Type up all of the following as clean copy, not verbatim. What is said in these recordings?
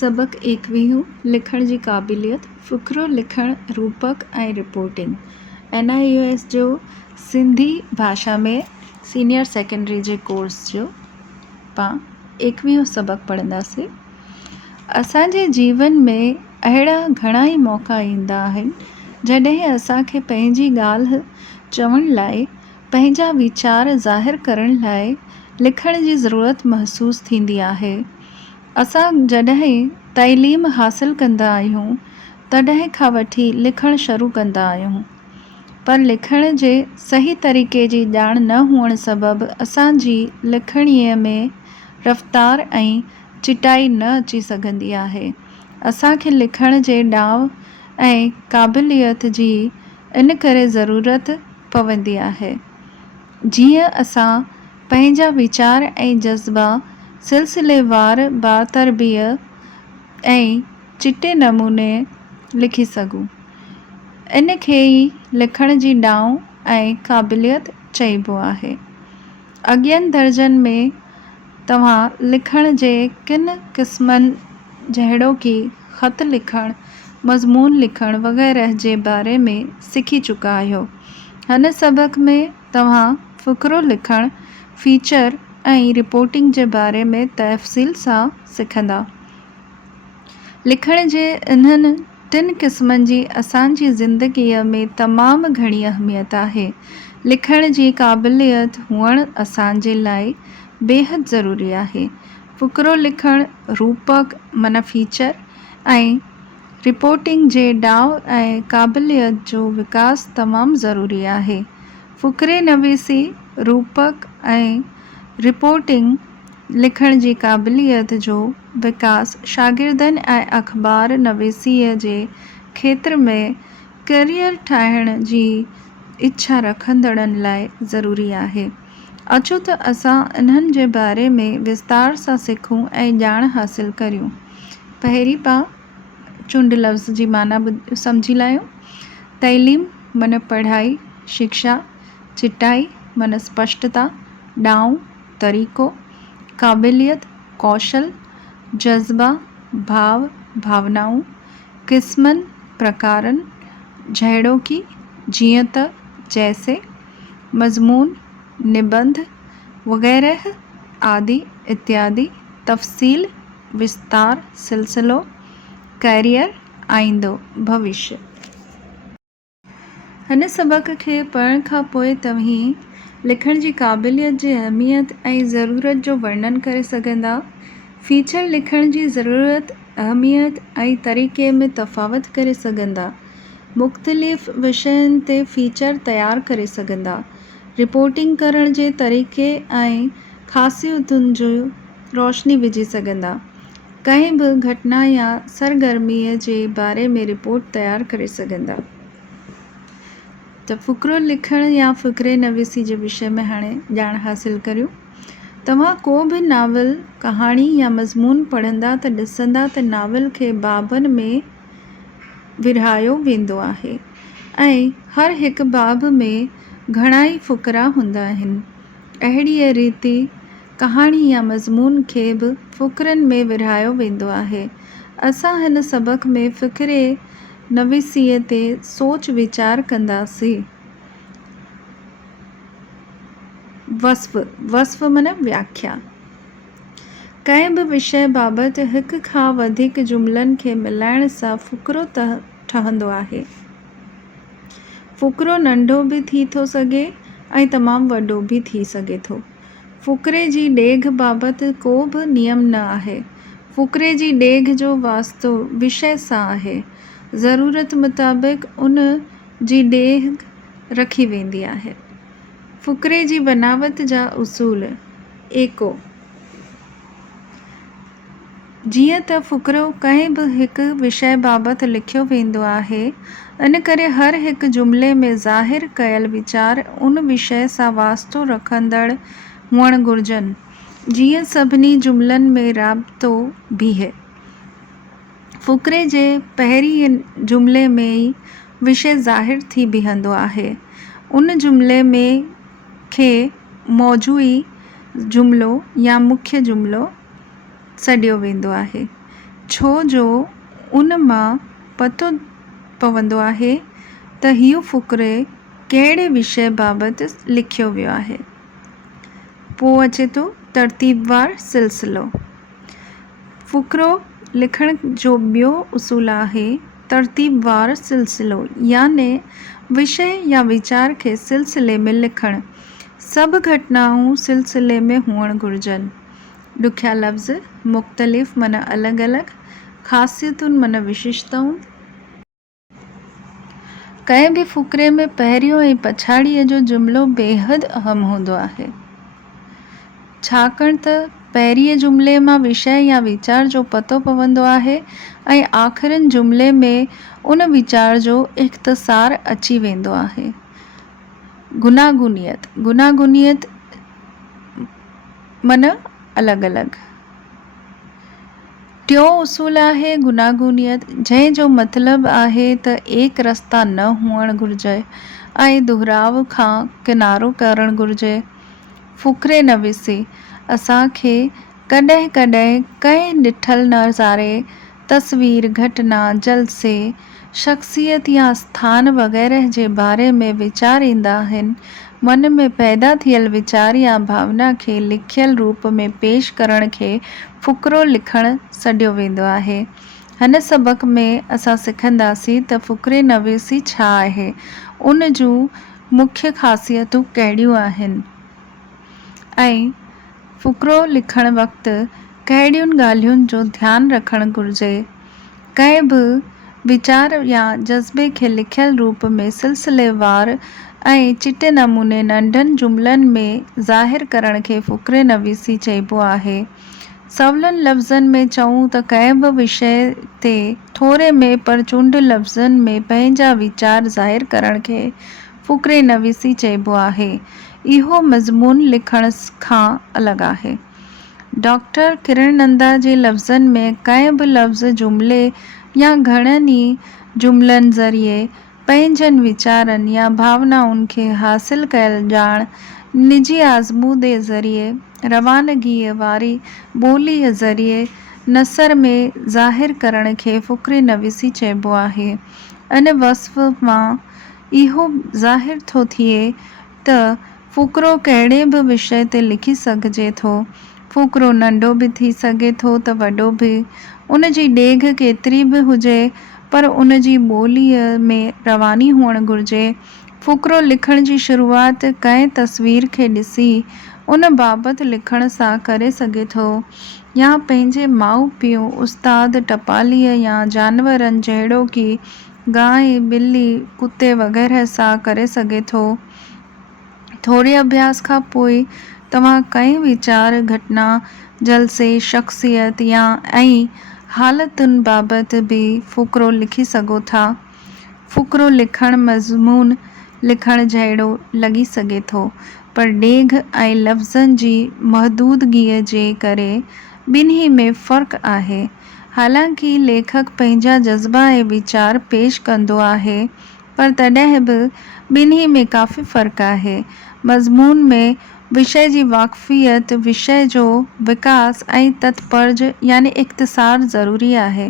सबक 21 लिखण जी क़ाबिलियत, फ़ुक़रो लिखण, रूपक ऐं रिपोर्टिंग। NIOS जो सिंधी भाषा में सीनियर सेकेंडरी जे कोर्स जो पाण 21 सबक पढ़ंदासीं। असांजे जीवन में अहिड़ा घणा ई मौक़ा ईंदा आहिनि जॾहिं असांखे पंहिंजी ॻाल्हि चवण लाइ, पंहिंजा वीचार ज़ाहिर करण लाइ लिखण जी ज़रूरत महसूसु थींदी आहे। असां जॾहिं तइलीम हासिल कंदा आहियूं तॾहिं खां वठी लिखणु शुरू कंदा आहियूं, पर लिखण जे सही तरीक़े जी ॼाण न हुअण सबबि असांजी लिखणीअ में रफ़्तार ऐं चिटाई न अची सघंदी आहे। असांखे लिखण जे ॾांहुं ऐं क़ाबिलियत जी इन करे ज़रूरत पवंदी आहे जीअं असां पंहिंजा वीचार ऐं जज़्बा सिलसिलेवार बातरबीअ ऐं चिटे नमूने लिखी सघूं। इन खे ई लिखण जी ॾांहुं ऐं क़ाबिलियत चइबो आहे। अॻियनि दर्जनि में तव्हां लिखण जे किन क़िस्मनि जहिड़ोकि ख़त लिखणु, मज़मून लिखणु वग़ैरह जे बारे में सिखी चुका आहियो। हिन सबक में तव्हां फ़ुक़रो लिखणु, फ़ीचर ऐं रिपोर्टिंग जे बारे में तफ़सील सां सिखंदा। लिखण जे इन्हनि टिनि क़िस्मनि जी असांजी ज़िंदगीअ में तमामु घणी अहमियत आहे। लिखण जी क़ाबिलियत हुअणु असांजे लाइ बेहद ज़रूरी आहे। फ़ुक़रो लिखणु, रूपक माना फ़ीचर ऐं रिपोर्टिंग जे ॾांहुं ऐं क़ाबिलियत जो विकास तमामु ज़रूरी आहे। फ़ुक़रे नवीसी, रूपक ऐं रिपोर्टिंग लिखण जी क़ाबिलियत जो विकास शागिर्दनि ऐं अख़बार नवीसीअ जे खेत्र में करियर ठाहिण जी इच्छा रखंदड़नि लाइ ज़रूरी आहे। अचो त असां इन्हनि जे बारे में विस्तार सां सिखूं ऐं ॼाण हासिल करियूं। पहिरीं चूंड लफ़्ज़ जी माना सम्झी लाहियूं। तइलीम माना पढ़ाई, शिक्षा। चिटाई माना स्पष्टता, ॾांहुं, तरीक़ो। क़ाबिलियत, कौशल, जज़्बा, भाव, भावनाऊं। क़िस्मनि, प्रकारनि, जहिड़ोकि, जीअं त, जैसे। मज़मून, निबंध वग़ैरह आदि इत्यादि। तफ़सील, विस्तार, सिलसिलो। कैरियर, आईंदो, भविष्य। हिन सबक खे पढ़ण खां पोइ तव्हीं लिखण जी क़ाबिलियत जी अहमियत ऐं ज़रूरत जो वर्णन करे सघंदा। फ़ीचर लिखण जी ज़रूरत, अहमियत ऐं तरीक़े में तफ़ावत करे सघंदा। मुख़्तलिफ़ विषयनि ते फ़ीचर तयारु करे सघंदा। रिपोर्टिंग करण जे तरीक़े ऐं ख़ासियतुनि जो रोशनी विझी सघंदा। कंहिं बि घटना या सरगर्मीअ जे बारे में रिपोर्ट तयारु करे सघंदा। त फ़ुक़रो लिखण या फ़ुक़रे नवीसी जे विषय में हाणे ॼाण हासिल करियूं। तव्हां को बि नावल, कहाणी या मज़मून पढ़ंदा त ॾिसंदा त नावल खे बाबनि में विरहायो वेंदो आहे ऐं हर हिकु बाब में घणा ई फ़ुक़रा हूंदा आहिनि। अहिड़ीअ रीति कहाणी या मज़मून खे बि फ़ुक़रनि में विरहायो वेंदो आहे। असां हिन सबक में फ़ुक़रे नवीसीअ ते सोच वीचार कंदासीं। वस्फ़ माना व्याख्या। कंहिं बि विषय बाबति हिक खां वधीक जुमिलनि खे मिलाइण सां फ़ुक़रो ठहंदो आहे। फ़ुक़रो नंढो बि थी थो सघे ऐं तमामु वॾो बि थी सघे थो। फ़ुक़रे जी ॾेघ बाबति को बि नियम न आहे। फ़ुक़रे जी ॾेघ जो वास्तो विषय सां आहे। ज़रूरत मुताबिक़ उन जी ॾेघ रखी वेंदी आहे। फ़ुक़रे जी बनावट जा उसूल। एको। जीअं त फ़ुक़रो कंहिं बि हिकु विषय बाबति लिखियो वेंदो आहे, इन करे हर हिकु जुमिले में ज़ाहिर कयल वीचार उन विषय सां वास्तो रखंदड़ हुअणु घुरिजनि, जीअं सभिनी जुमिलनि में राबितो बीहे। फ़ुक़रे जे पहिरीं जुमिले में ई विषय ज़ाहिर थी बीहंदो आहे। उन जुमिले में खे मौजूई जुमिलो या मुख्य जुमिलो सॾियो वेंदो आहे। छो जो उन मां पतो पवंदो आहे त इहो फ़ुक़्रे कहिड़े विषय बाबति लिखियो वियो आहे। पोइ अचे थो तरतीबवार सिलसिलो। फ़ुक़्रो लिखण जो ॿियो उसूल आहे तरतीबवार सिलसिलो, याने विषय या वीचार खे सिलसिले में लिखणु। सभु घटनाऊं सिलसिले में हुअणु घुरिजनि। ॾुखिया लफ़्ज़, मुख़्तलिफ़ माना अलॻि अलॻि, ख़ासियतुनि माना विशेषताऊं। कंहिं बि फ़ुक़्रे में पहिरियों ऐं पछाड़ीअ जो जुमिलो बेहदि अहम हूंदो आहे, छाकाणि त पहिरीं जुमिले मां विषय या वीचार जो पतो पवंदो आहे ऐं आख़िरनि जुमिले में उन वीचार जो इख़्तिसार अची वेंदो आहे। गुनागुनियत, गुनागुनियत माना अलॻि अलॻि। टियों उसूल आहे गुनागुनियत, जंहिंजो मतिलबु आहे त एक रस्ता न हुअणु घुरिजे ऐं दुहिराव खां किनारो करणु घुरिजे। फ़ुक़्रे नवीसी असांखे कॾहिं कॾहिं कंहिं ॾिठल नज़ारे, तस्वीर, घटना, जलसे, शख़्सियत या स्थान वग़ैरह जे बारे में वीचार ईंदा आहिनि। मन में पैदा थियल वीचार या भावना खे लिखियल रूप में पेश करण खे फ़ुक़्रो लिखणु सॾियो वेंदो आहे। हिन सबक़ में असां सिखंदासीं त फ़ुक़्रे नवीसी छा आहे, उन जूं मुख्य ख़ासियतूं कहिड़ियूं आहिनि ऐं फ़ुक़्रो लिखण वक़्तु कहिड़ियुनि ॻाल्हियुनि जो ध्यानु रखणु घुरिजे। कंहिं बि वीचार या जज़्बे खे लिखियल रूप में सिलसिलेवार ऐं चिटे नमूने नंढनि जुमिलनि में ज़ाहिर करण खे फ़ुक़्रे नवीसी चइबो आहे। सवलनि लफ़्ज़नि में चऊं त कंहिं बि विषय ते थोरे में पर चूंड लफ़्ज़नि में पंहिंजा वीचार ज़ाहिर करण खे फ़ुक़्रे नवीसी चइबो आहे। इहो मज़मून लिखण खां अलॻि आहे। डॉक्टर किरण नंदा जे लफ़्ज़नि में कंहिं बि लफ़्ज़, जुमिले या घणनि ई जुमिलनि ज़रिए पंहिंजनि वीचारनि या भावनाउनि खे हासिल कयल ॼाण निजी आज़मूदे ज़रिए, रवानगीअ वारी ॿोलीअ ज़रिए नसर में ज़ाहिर करण खे फ़ुक़्रे नवीसी चइबो आहे। इन वस्फ़ मां इहो ज़ाहिर थो थिए त फ़ुक़्रो कहिड़े बि विषय ते लिखी सघिजे थो। फ़ुक़्रो नंढो बि थी सघे थो त वॾो बि। उन जी ॾेघ केतिरी बि हुजे, पर उन जी ॿोलीअ में रवानी हुअणु घुरिजे। फ़ुक़्रो लिखण जी शुरूआति कंहिं तस्वीर खे ॾिसी उन बाबति लिखण सां करे सघे थो, या पंहिंजे माउ पीउ, उस्ताद, टपालीअ या जानवरनि जहिड़ोकि गांइ, ॿिली, कुते वग़ैरह सां करे सघे थो। थोरे अभ्यास खां पोइ तव्हां कंहिं वीचार, घटना, जलसे, शख़्सियत या ऐं हालतुनि बाबति बि फ़ुक़्रो लिखी सघो था। फ़ुक़्रो लिखणु मज़मून लिखण जहिड़ो लॻी सघे थो, पर ॾेघ ऐं लफ़्ज़नि जी महदूदगीअ जे करे ॿिन्ही में फ़र्क़ु आहे। हालांकि लेखक पंहिंजा जज़्बा ऐं वीचार पेश कंदो आहे, पर तॾहिं बि ॿिन्ही में काफ़ी फ़र्क़ु आहे। मज़मून में विषय जी वाक़फ़ियत, विषय जो विकास ऐं तत्पर्य यानी इख़्तिसार ज़रूरी आहे,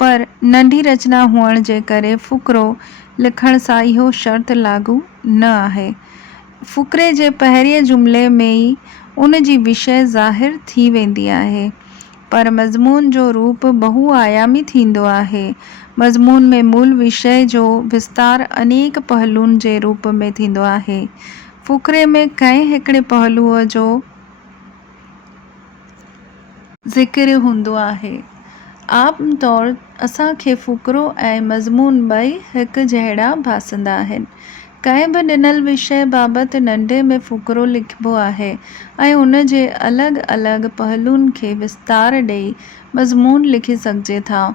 पर नंढी रचना हुअण जे करे फ़ुक़्रो लिखण सां इहो शर्त लागू न आहे। फ़ुक़्रे जे पहिरिएं जुमिले में ई उन जी विषय ज़ाहिर थी वेंदी आहे, पर मज़मून जो रूप बहुआयामी थींदो आहे। मज़मून में मूल विषय जो विस्तार अनेक पहलुनि जे रूप में थींदो आहे। फ़ुक़्रे में कंहिं हिकिड़े पहलूअ जो ज़िक्र हूंदो आहे। आम तौरु असांखे फ़ुक़्रो ऐं मज़मून ॿई हिक जहिड़ा भासंदा आहिनि। कंहिं बि ॾिनल विषय बाबति नंढे में फ़ुक़्रो लिखिबो आहे ऐं उन जे अलॻि अलॻि पहलुनि खे विस्तार ॾेई मज़मून लिखी सघिजे था।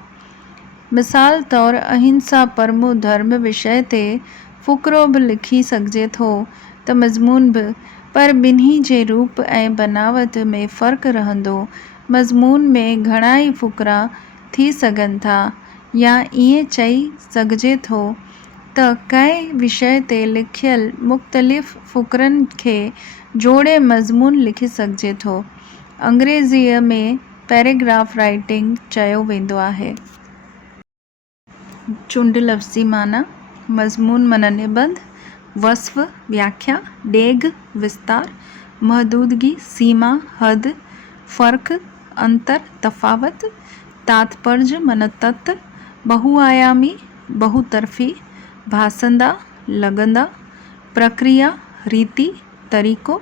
मिसाल तौरु अहिंसा परमो धर्म विषय ते फ़ुक़्रो बि लिखी सघिजे थो त मज़मून बि, पर ॿिन्ही जे रूप ऐं बनावट में फ़र्क़ु रहंदो। मज़मून में घणा ई फ़ुक़रा थी सघनि था, या ईअं चई सघिजे थो त कंहिं विषय ते लिखियल मुख़्तलिफ़ फ़ुक़रनि खे जोड़े मज़मून लिखी सघिजे थो। अंग्रेज़ीअ में पैराग्राफ राइटिंग चयो वेंदो आहे। चूंड लफ़्ज़ी माना, मज़मून माना निबंध, वस्फ़ व्याख्या, डेघ विस्तार, महदूदगी सीमा हद, फ़र्क़ अंतर तफ़ावत, तात्पर्य माना तत्व, बहुआयामी बहुतरफ़ी, भासंदा लॻंदा, प्रक्रिया रीति तरीक़ो,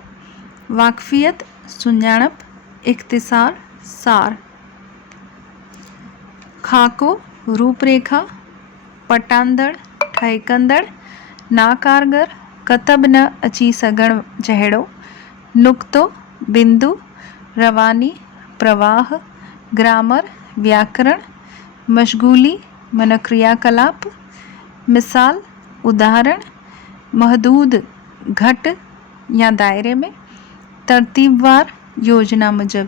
वाक़फ़ियत सुञाणप, इख़्तिसार सार, ख़ाको रूपरेखा, पटांदड़ ठहिकंदड़, नाकारगर कतब न अची सघण जहिड़ो, नुक़्तो बिंदु, रवानी प्रवाह, ग्रामर व्याकरण, मशगूली माना क्रियाकलाप, मिसाल उदाहरण, महदूद घटि या दायरे में, तरतीबवार योजना मुजब।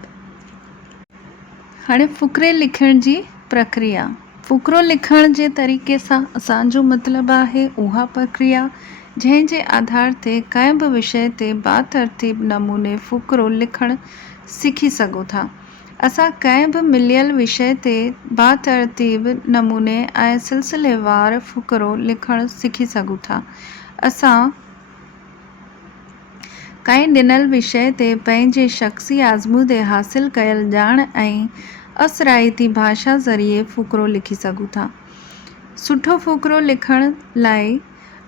हाणे फ़ुक़रे लिखण जी प्रक्रिया। फ़ुक़रो लिखण जे तरीक़े सां असांजो मतिलबु आहे उहा प्रक्रिया जंहिं जे आधार ते कंहिं बि विषय ते बातरतीब नमूने फ़ुक़रो लिखणु सिखी सघो था। असां कंहिं बि मिलियल विषय ते बातरतीब नमूने ऐं सिलसिलेवार फ़ुक़रो लिखणु सिखी सघूं था। असां कंहिं ॾिनल विषय ते पंहिंजे शख़्सी आज़मूदे हासिल कयल ॼाण ऐं असराइती भाषा ज़रिए फ़ुक़रो लिखी सघूं था। सुठो फ़ुक़रो लिखण लाइ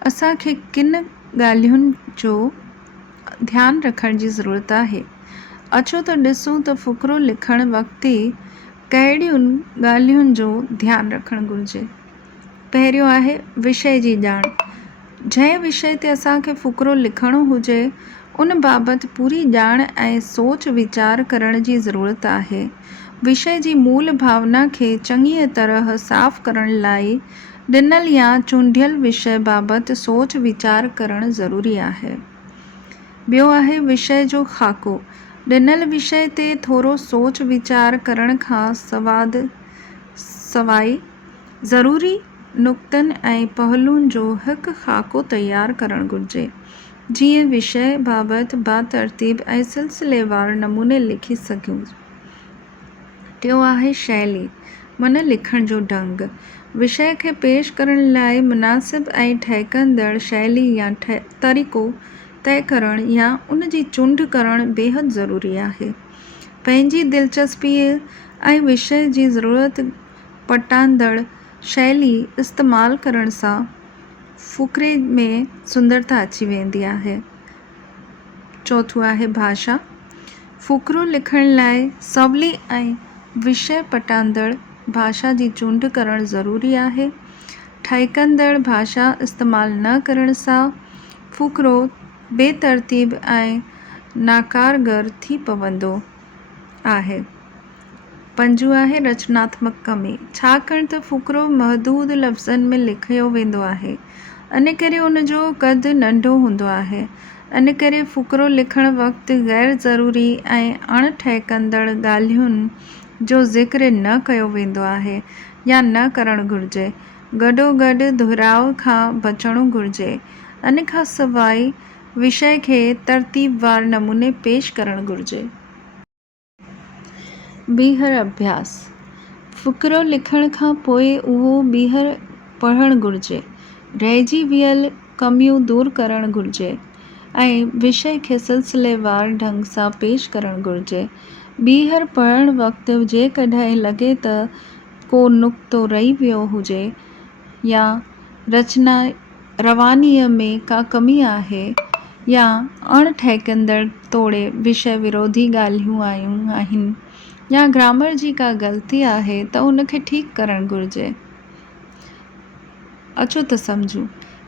असांखे किन ॻाल्हियुनि जो ध्यानु रखण जी ज़रूरत आहे। अचो त ॾिसूं त फ़ुक़रो लिखण वक़्ति कहिड़ियुनि ॻाल्हियुनि जो ध्यानु रखणु घुरिजे। पहिरियों आहे विषय जी ॼाण। जंहिं विषय ते असांखे फ़ुक़रो लिखणो हुजे उन बाबति पूरी ॼाण ऐं सोच वीचार करण जी ज़रूरत आहे। विषय जी मूल भावना खे चङीअ तरह साफ़ करण लाइ ॾिनल या चूंडियल विषय बाबति सोच वीचार करणु ज़रूरी आहे। ॿियो आहे विषय जो ख़ाको। ॾिनल विषय ते थोरो सोच वीचार करण खां सवाइ ज़रूरी नुक़्तनि ऐं पहलुनि जो हिकु ख़ाको तयारु करणु घुरिजे, जीअं विषय बाबति बातरतीब ऐं सिलसिलेवार नमूने लिखी सघूं। टियों आहे शैली माना लिखण जो ढंग। विषय खे पेश करण लाइ मुनासिब ऐं ठहिकंदड़ शैली या तरीक़ो तय करणु या उन जी चूंड करणु बेहद ज़रूरी आहे। पंहिंजी दिलचस्पीअ ऐं विषय जी ज़रूरत पटांदड़ शैली इस्तेमालु करण सां फ़ुक़रे में सुंदरता अची वेंदी आहे। चौथों आहे भाषा। फ़ुक़रो लिखण लाइ सवली ऐं विषय पटांदड़ भाषा जी चूंड करणु ज़रूरी आहे। ठहिकंदड़ भाषा इस्तेमालु न करण सां फ़ुक़रो बेतरतीब ऐं नाकारगर थी पवंदो आहे। पंजो आहे रचनात्मक कमी। छाकाणि त फ़ुक़रो महदूद लफ़्ज़नि में लिखियो वेंदो आहे, इन करे उन जो क़दु नंढो हूंदो आहे। इन करे फ़ुक़रो लिखण वक़्तु ग़ैर ज़रूरी ऐं अणठहिकंदड़ ॻाल्हियुनि जो ज़िक्र न कयो वेंदो आहे या न करणु घुरिजे। गॾोगॾु दुहिराव खां बचणु घुरिजे। इन खां सवाइ विषय खे तरतीबवार नमूने पेश करणु घुरिजे। ॿीहर अभ्यास। फ़ुक़रो लिखण खां पोइ उहो ॿीहर पढ़णु घुरिजे। रहिजी वियल कमियूं दूर करणु घुरिजे ऐं विषय खे सिलसिलेवार ढंग सां पेश करणु घुरिजे। ॿीहर पढ़णु वक़्तु जेकॾहिं लॻे त को नुक़्तो रही वियो हुजे या रवानीअ में का कमी आहे या अणठहिकंदड़ तोड़े विषय विरोधी ॻाल्हियूं आयूं आहिनि या ग्रामर जी का ग़लती आहे त उनखे ठीकु करणु घुरिजे। अचो त सम्झूं।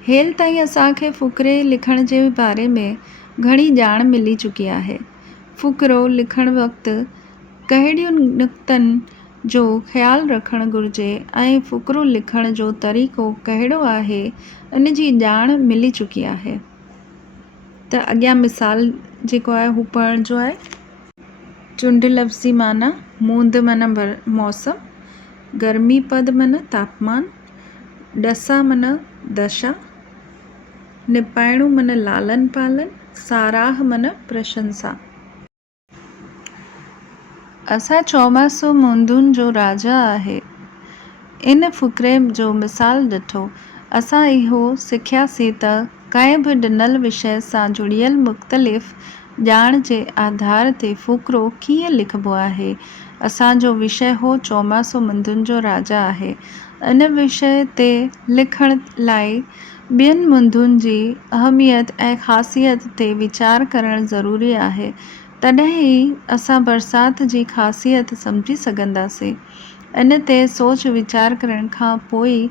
हेल ताईं असांखे फ़ुक़रे लिखण जे बारे में घणी ॼाण मिली चुकी आहे। फ़ुक़रो लिखण वक़्तु कहिड़ियुनि नुक़्तनि जो ख़्यालु रखणु घुरिजे ऐं फ़ुक़रो लिखण जो तरीक़ो कहिड़ो आहे इन जी ॼाण मिली चुकी आहे। त अॻियां मिसाल जेको आहे हू पढ़ण जो आहे। चूंड लफ़्ज़ी माना मूंद माना मौसम, गर्मी पद माना तापमान, ॾसा माना दशा, निपाइणो माना लालन पालन, साराह माना प्रशंसा। असां चौमासो मुंदुनि जो राजा आहे। इन फ़ुक़रे जो मिसाल ॾिठो असां इहो सिखियासीं त कंहिं बि ॾिनल विषय सां जुड़ियल मुख़्तलिफ़ ॼाण जे आधार ते फ़ुक़रो कीअं लिखिबो आहे। असांजो विषय हो चौमासो मुंदुनि जो राजा आहे। इन विषय ते लिखण लाइ ॿियनि मुंदुनि जी अहमियत ऐं ख़ासियत ते वीचार करणु ज़रूरी आहे। तॾहिं ई असां बरसाति जी ख़ासियत सम्झी सघंदासीं। इन ते सोच वीचार करण खां पोइ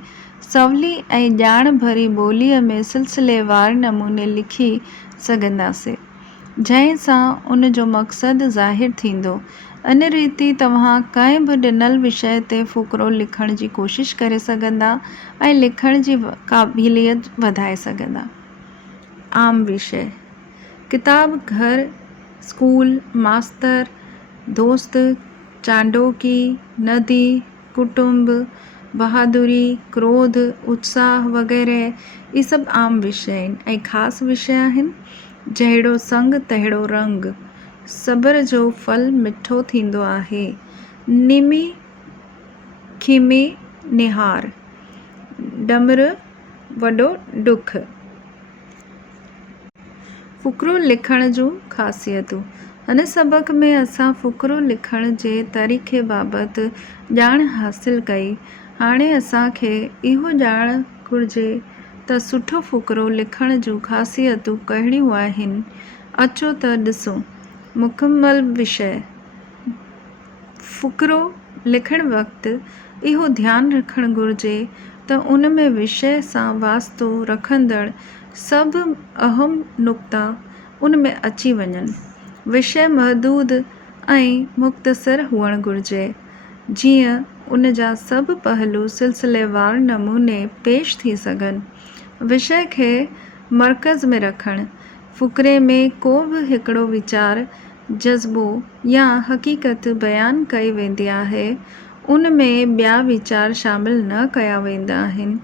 सवली ऐं ॼाण भरी ॿोलीअ में सिलसिलेवार नमूने लिखी सघंदासीं, जंहिं सां उन जो मक़सदु ज़ाहिरु थींदो। इन रीति तव्हां कंहिं बि ॾिनल विषय ते फ़ुक़रो लिखण जी कोशिश करे सघंदा ऐं लिखण जी क़ाबिलियत वधाए सघंदा। आम विषय: किताब, घर, स्कूल, मास्तर, दोस्त, चांडोकी, नदी, कुटुंब, बहादुरी, क्रोध, उत्साह वग़ैरह। इहे सभु आम विषय आहिनि। ऐं ख़ासि विषय आहिनि: जहिड़ो संग तहिड़ो रंग, सब्र जो फल मिठो थींदो आहे, निमी खिमी निहार, डमर वॾो ॾुख। फ़ुक़रो लिखण जूं ख़ासियतूं: हिन सबक़ में असां फ़ुक़रो लिखण जे तरीक़े बाबति ॼाण हासिलु कई। हाणे असांखे इहो ॼाणणु घुरिजे त सुठो फ़ुक़रो लिखण जूं ख़ासियतूं कहिड़ियूं आहिनि। अचो त ॾिसूं। मुकमल विषय: फ़ुक़रो लिखण वक़्तु इहो ध्यानु रखणु घुरिजे त उन में विषय सां वास्तो रखंदड़ सभु अहम नुक़्ता उन में अची वञनि। विषय महदूद ऐं मुख़्तसर हुअणु घुरिजे, जीअं उन जा सभु पहलू सिलसिलेवार नमूने पेश थी सघनि। विषय खे मर्कज़ में रखणु: फ़ुक़रे में को बि हिकिड़ो वीचार, जज़्बो या हक़ीक़त बयानु कई वेंदी आहे, उन में ॿिया वीचार शामिल न कया वेंदा आहिनि।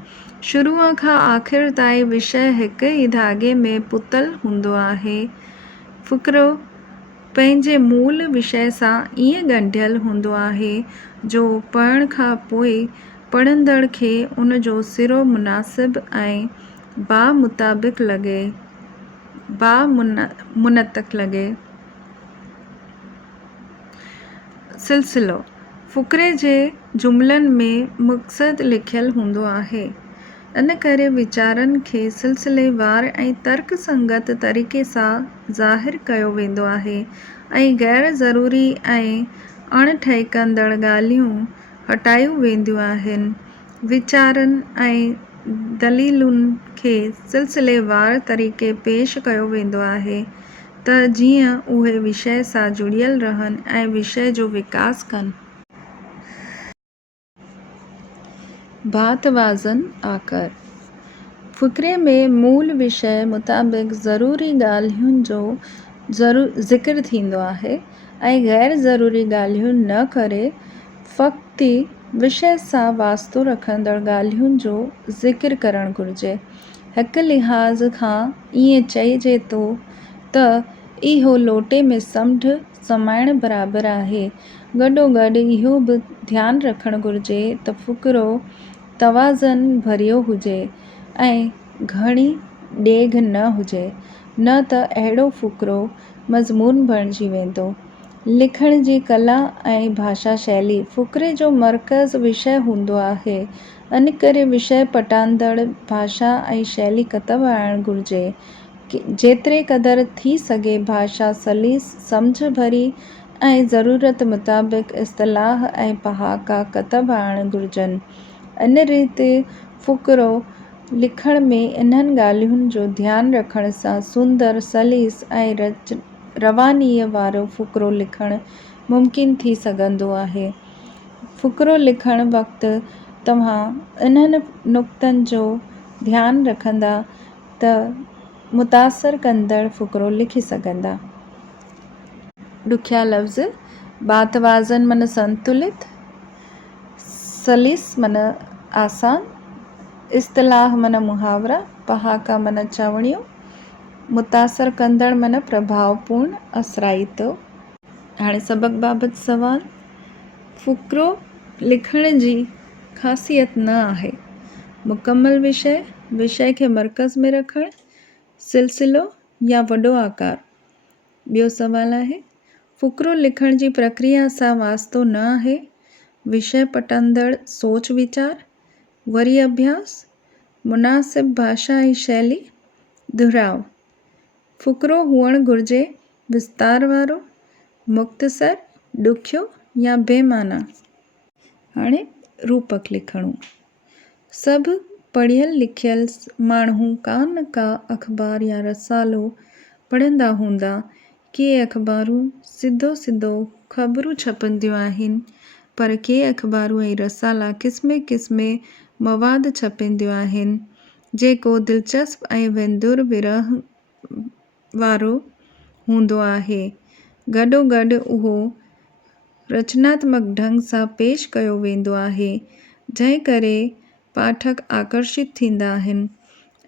शुरूअ खां आख़िर ताईं विषय हिक ई धागे में पुतल हूंदो आहे। फ़ुक़रो पंहिंजे मूल विषय सां ईअं ॻंढियल हूंदो आहे जो पढ़ण खां पोइ पढ़ंदड़ खे उन जो सिरो मुनासिब ऐं मुनतक़ लॻे। सिलसिलो: फ़ुक़रे जे जुमिलनि में मक़सदु लिखियलु हूंदो आहे। इन करे वीचारनि खे सिलसिलेवार ऐं तर्क संगत तरीक़े सां ज़ाहिरु कयो वेंदो आहे ऐं ग़ैर ज़रूरी ऐं अणठहिकंदड़ ॻाल्हियूं हटायूं वेंदियूं आहिनि। वीचारनि ऐं दलीलुनि खे सिलसिलेवार तरीक़े पेश कयो वेंदो आहे त जीअं उहे विषय सां जुड़ियल रहनि ऐं विषय जो विकास कनि। बातवाज़न आकर: फ़ुक़रे में मूल विषय मुताबिक़ ज़रूरी ॻाल्हियुनि जो ज़िक्र थींदो आहे ऐं ग़ैर ज़रूरी ॻाल्हियूं न करे फ़क़्ति विषय सां वास्तो रखंदड़ ॻाल्हियुनि जो ज़िक्र करणु घुरिजे। हिक लिहाज़ खां ईअं चइजे थो त इहो लोटे में समुंड समाइण बराबरि आहे। गॾोगॾु इहो बि ध्यानु रखणु घुरिजे त फ़ुक़रो तवाज़न भरियो हुजे ऐं घणी ॾेघ न हुजे, न त अहिड़ो फ़ुक़रो मज़मून बणिजी वेंदो। लिखण जी कला ऐं भाषा शैली: फ़ुक़रे जो मर्कज़ विषय हूंदो आहे। इन करे विषय पटाईंदड़ भाषा ऐं शैली कतबि आणणु घुरिजे। जेतिरे क़दुरु थी सघे भाषा सलीस, सम्झ भरी ऐं ज़रूरत मुताबिक़ इस्तिलाह ऐं पहाका कतबि आणणु घुरिजनि। इन रीति फ़ुक़रो लिखण में इन्हनि ॻाल्हियुनि जो ध्यानु रखण सां सुंदर, सलीस ऐं रवानीअ वारो फ़ुक़रो लिखणु मुमकिन थी सघंदो आहे। फ़ुक़रो लिखण वक़्तु तव्हां इन्हनि नुक़्तनि जो ध्यानु रखंदा त मुतासिर कंदड़ फ़ुक़रो लिखी सघंदा। ॾुखिया लफ़्ज़: बातवाज़न माना संतुलित, सलीस माना आसान, इस्तिलाह माना मुहावरा, पहाका माना चवणियूं, मुतासिर कंदड़ माना प्रभावपूर्ण, असराईतो। हाणे सबक़ बाबति सवाल। फ़ुक़रो लिखण जी ख़ासियत न आहे। मुकमल विषय, विषय खे मर्कज़ में रखणु, सिलसिलो या वॾो आकार। ॿियो सवाल आहे, फ़ुक़रो लिखण जी प्रक्रिया सां वास्तो न आहे। विषय पटंदड़ सोच वीचार, वरी अभ्यास, मुनासिब भाषा ऐं शैली, दुहिराउ। फ़ुक़रो हुअणु घुरिजे विस्तार वारो, मुख़्तसर, ॾुखियो या बेमाना। हाणे रूपक लिखणो। सभु पढ़ियल लिखियल माण्हू का न का अख़बार या रसालो पढ़ंदा हूंदा। के अख़बारूं सिधो ख़बरूं छपंदियूं आहिनि, पर के अख़बारूं ऐं रसाला क़िस्मे क़िस्मे मवाद छपंदियूं आहिनि, जेको दिलचस्प ऐं विंदुर विरह वारो हूंदो आहे। गॾोगॾु उहो रचनात्मक ढंग सां पेश कयो वेंदो आहे, जंहिं करे पाठक आकर्षित थींदा आहिनि।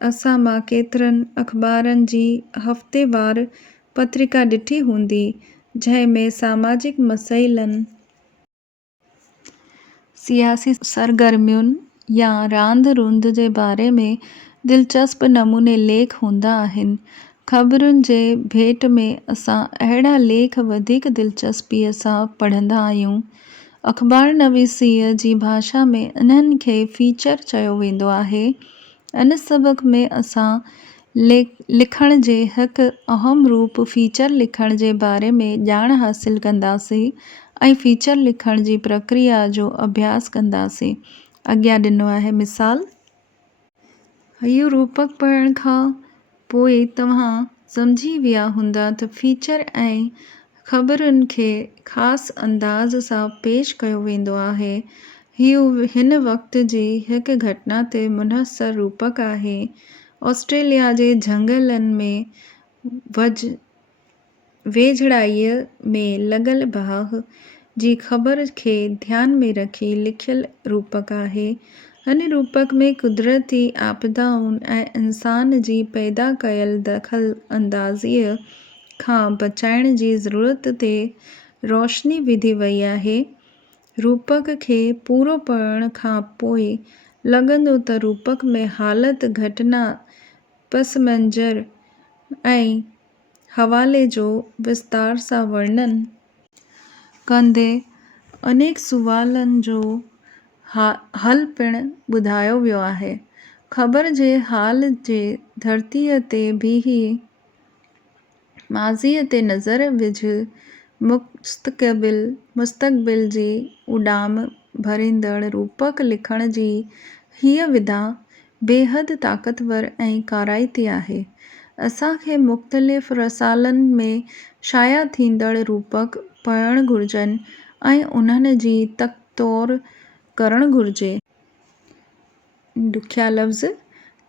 असां मां केतिरनि अख़बारनि जी हफ़्तेवार पत्रिका ॾिठी हूंदी, जंहिं में सामाजिक मसइलनि, सियासी सरगर्मियुनि या रांदि रुंद जे बारे में दिलचस्प नमूने लेख हूंदा आहिनि। ख़बरुनि जे भेट में असां अहिड़ा लेख वधीक दिलचस्पीअ सां पढ़ंदा आहियूं। अख़बार नवीसीअ जी भाषा में इन्हनि खे फ़ीचर चयो वेंदो आहे। इन सबक़ में असां लिखण जे हिकु अहम रूप फ़ीचर लिखण जे बारे में ॼाण हासिल कंदासीं ऐं फ़ीचर लिखण जी प्रक्रिया जो अभ्यास कंदासीं। अॻियां ॾिनो आहे मिसाल। इहो रूपक पढ़ण खां पोइ तव्हां सम्झी विया हूंदा त फ़ीचर ऐं ख़बरुनि खे ख़ासि अंदाज़ सां पेश कयो वेंदो आहे। इहो हिन वक़्त जी हिकु घटना ते मुनहसर रूपक आहे। ऑस्ट्रेलिया जे झंगलनि में वेझड़ाईअ में लॻल बाहि जी ख़बर खे ध्यान में रखी लिखियल रूपक आहे। हिन रूपक में कुदरती आपदाउनि ऐं इंसान जी पैदा कयल दख़ल अंदाज़ीअ खां बचाइण जी ज़रूरत ते रोशनी विधी वई आहे। रूपक खे पूरो पढ़ण खां पोइ लॻंदो त रूपक में हालत, घटना, पसमंज़र ऐं हवाले जो विस्तार सां वर्णन कंदे अनेक सुवालनि जो हल पिणु ॿुधायो वियो आहे। ख़बर जे हाल जे धरतीअ ते बीही माज़ीअ ते नज़र विझ, मुस्तक़बिल जी उॾाम भरींदड़ रूपक लिखण जी हीअ विधा बेहद ताक़तवर ऐं काराइती आहे। असांखे मुख़्तलिफ़ रसालनि में शाया थींदड़ रूपक पढ़णु घुरिजनि ऐं उन्हनि जी तौर करणु घुरिजे। ॾुखिया लफ़्ज़,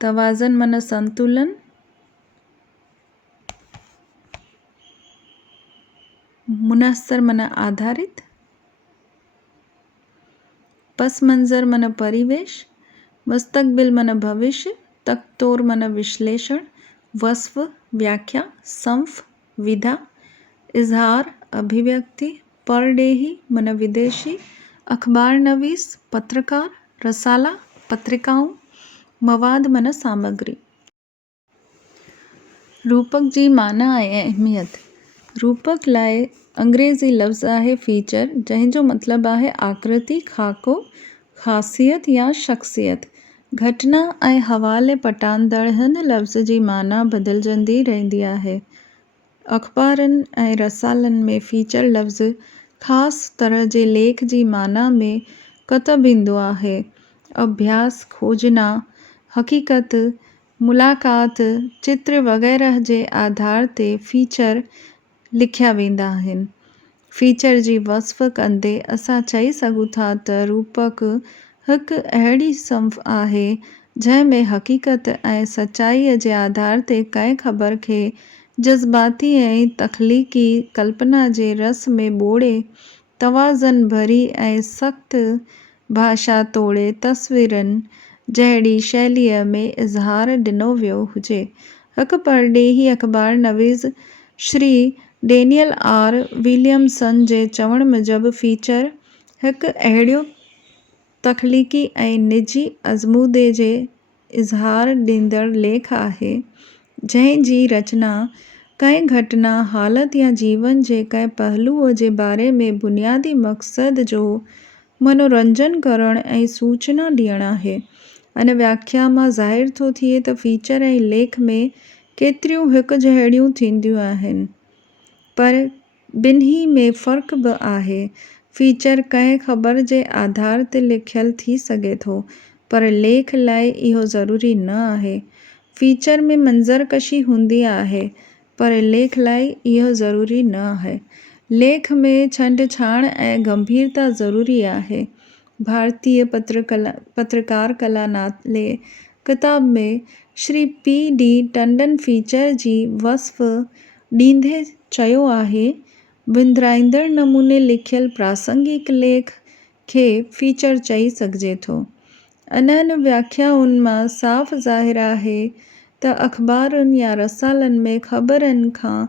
तवाज़न माना संतुलन, मुनहसर माना आधारित, पस मंज़र माना परिवेश, मुस्तक़बिल माना भविष्य, तौर माना विश्लेषण, वस्फ़ व्याख्या, संफ़ विधा, इज़हार अभिव्यक्ति, परॾेही माना विदेशी, अख़बार नवीस पत्रकार, रसाला पत्रिकाऊं, मवाद माना सामग्री। रूपक जी माना ऐं अहमियत। रूपक लाइ अंग्रेज़ी लफ़्ज़ आहे फ़ीचर, जंहिंजो मतिलबु आहे आकृति, ख़ाको, ख़ासियत या शख़्सियत। घटना ऐं हवाले पटांदड़ हिन लफ़्ज़ जी माना बदिलजंदी रहंदी आहे। अख़बारनि ऐं रसालनि में फ़ीचर लफ़्ज़ ख़ासि तरह जे लेख जी माना में कतबु ईंदो आहे। अभ्यास, खोजना, हक़ीक़त, मुलाक़ात, चित्र वग़ैरह जे आधार ते फ़ीचर लिखिया वेंदा आहिनि। फ़ीचर जी वस्फ़ कंदे असां चई सघूं था त रूपक हिकु अहिड़ी संफ़ आहे जंहिं में हक़ीक़त ऐं सचाईअ जे आधार ते कंहिं ख़बर खे जज़्बाती ऐं तख़्लीक़ी कल्पना जे रस में ॿोड़े तवाज़न भरी ऐं सख़्तु भाषा तोड़े तस्वीरनि जहिड़ी शैलीअ में इज़हार ॾिनो वियो हुजे। हिकु परॾेही अख़बार नवीज़ श्री डेनियल आर विलियमसन जे चवण मुजब फीचर हिकु अहिड़ियो तख़लीक़ी ऐं निजी अज़मूदे जे इज़हार ॾींदड़ लेख आहे जंहिं जी रचना कंहिं घटना हालत या जीवन जे कंहिं पहलूअ जे बारे में बुनियादी मक़सद जो मनोरंजन करणु ऐं सूचना ॾियणु आहे। अने व्याख्या मां ज़ाहिर थो थिए त फीचर ऐं लेख में केतिरियूं हिकु जहिड़ियूं थींदियूं आहिनि, पर ॿिन्ही में फ़र्क़ु बि आहे। फीचर कंहिं ख़बर जे आधार ते लिखियलु थी सघे थो, पर लेख लाइ इहो ज़रूरी न आहे। फीचर में मंज़रकशी हूंदी आहे, पर लेख लाइ इहो ज़रूरी न आहे। लेख में छंड-छाण ऐं गंभीरता ज़रूरी आहे। भारतीय पत्रकार कला नाले किताब में श्री P.D. टंडन फीचर जी वस्फ़ ॾींदे चयो आहे, विंदराईंदड़ नमूने लिखियलु प्रासंगिक लेख खे फीचर चई सघिजे थो। इन्हनि व्याख्याउनि मां साफ़ ज़ाहिर आहे त अख़बारुनि या रसालनि में ख़बरनि खां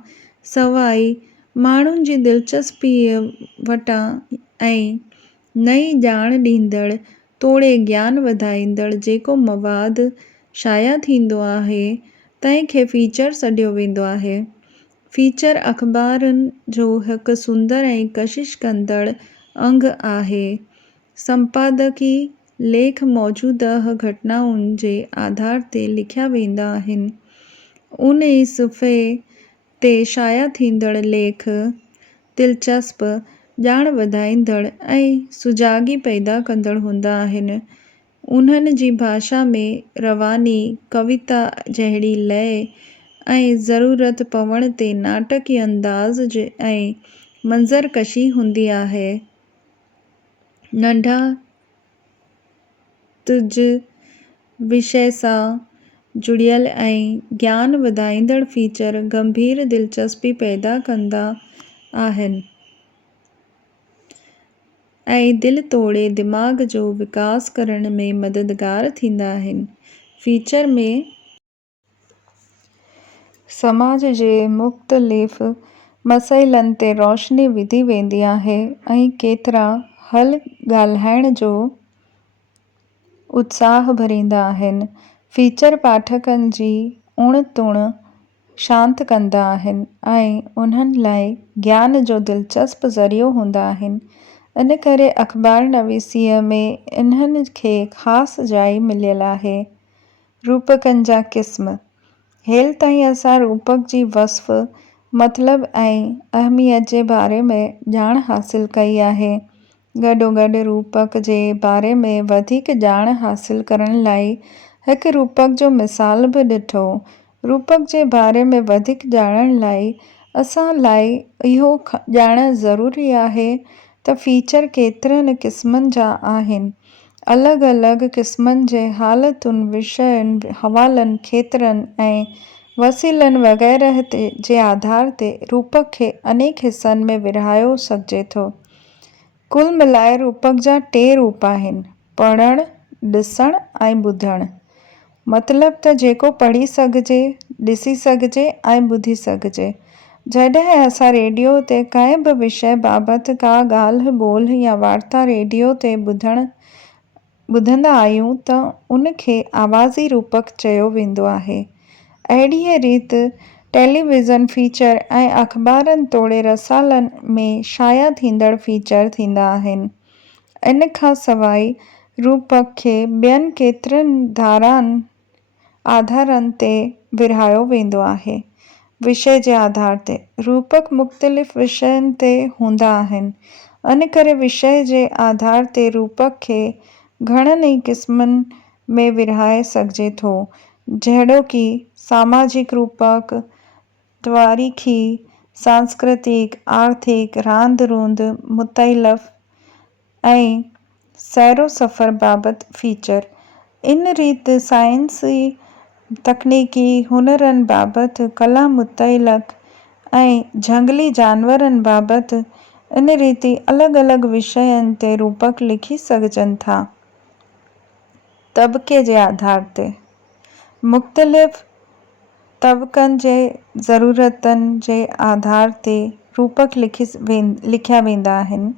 सवाइ माण्हुनि जी दिलचस्पीअ वटां ऐं नई ॼाण ॾींदड़ तोड़े ज्ञान वधाईंदड़ जेको मवादु शाया थींदो आहे तंहिंखे फीचर सॾियो वेंदो आहे। फीचर अख़बारुनि जो हिकु सुंदर ऐं कशिश कंदड़ अंग आहे। संपादकी लेख मौजूदह घटनाउनि जे आधार ते लिखिया वेंदा आहिनि। उन ई सुफ़े ते शाया थींदड़ लेख दिलचस्प, ॼाण वधाईंदड़ ऐं सुजाॻी पैदा कंदड़ हूंदा आहिनि। उन्हनि जी भाषा में रवानी, कविता जहिड़ी लय ऐं ज़रूरत पवण ते नाटकी अंदाज़ ऐं मंज़रकशी हूंदी आहे। नंढा तुज विषय सां जुड़ियल ऐं ज्ञान वधाईंदड़ फीचर गंभीर दिलचस्पी पैदा कंदा आहिनि ऐं दिलि तोड़े दिमाग़ जो विकास करण में मददगार थींदा आहिनि। फीचर में समाज जे मुख़्तलिफ़ मसइलनि ते रोशनी विधी वेंदी आहे ऐं केतिरा हल ॻाल्हाइण जो उत्साह भरींदा आहिनि। फीचर पाठकनि जी उण-तुण शांत कंदा आहिनि ऐं उन्हनि लाइ ज्ञान जो दिलचस्प ज़रियो हूंदा आहिनि। इन करे अख़बारनवीसीअ में इन्हनि खे ख़ासि जाइ मिलियल आहे। रूपकनि जा क़िस्म। हेलि ताईं असां रूपक जी वस्फ़, मतिलब ऐं अहमियत जे बारे में ॼाण हासिल कई आहे। गॾोगॾु रूपक जे बारे में वधीक ॼाण हासिल करण लाइ हिकु रूपक जो मिसाल बि ॾिठो। रूपक जे बारे में वधीक ॼाणण लाइ असां लाइ इहो ॼाणणु ज़रूरी आहे त फीचर केतिरनि क़िस्मनि जा आहिनि। अलॻि-अलॻि क़िस्मनि जे हालतुनि, विषयनि, हवालनि, खेत्रनि ऐं वसीलनि वग़ैरह जे आधार ते रूपक खे अनेक हिसनि में विरहायो सघिजे थो। कुल मिलाए रूपक जा 2 रूप आहिनि: पढ़णु, ॾिसणु ऐं ॿुधणु। मतिलब त जेको पढ़ी सघिजे, ॾिसी सघिजे ऐं ॿुधी सघिजे। जॾहिं असां रेडियो ते कंहिं बि विषय बाबति का ॻाल्हि ॿोल्हि या वार्ता रेडियो ते ॿुधंदा आहियूं त उन खे आवाज़ी रूपक चयो वेंदो आहे। अहिड़ीअ रीति टेलीविज़न फीचर ऐं अख़बारनि तोड़े रसालनि में शाया थींदड़ फीचर थींदा आहिनि। इन खां सवाइ रूपक खे ॿियनि केतिरनि आधारनि ते विरहायो वेंदो आहे। विषय जे आधार ते रूपक मुख़्तलिफ़ विषयनि ते हूंदा आहिनि। इन करे विषय जे आधार ते रूपक खे घणनि ई क़िस्मनि में विरहाए सघिजे थो, जहिड़ोकि सामाजिक रूपक, तवारीख़ी, सांस्कृतिक, आर्थिक, रांदि-रूंद, मुतइलफ़ ऐं सैरो सफ़र बाबति फीचर। इन रीति साइंसी, तकनीकी, हुनरनि बाबति, कला मुतइलक़ ऐं झंगली जानवरनि बाबति इन रीति अलॻि-अलॻि विषयनि ते रूपक लिखी सघिजनि था। तबिक़े जे आधार ते मुख़्तलिफ़ तबक़नि जे ज़रूरतनि जे आधार ते रूपक लिखिया वेंदा आहिनि,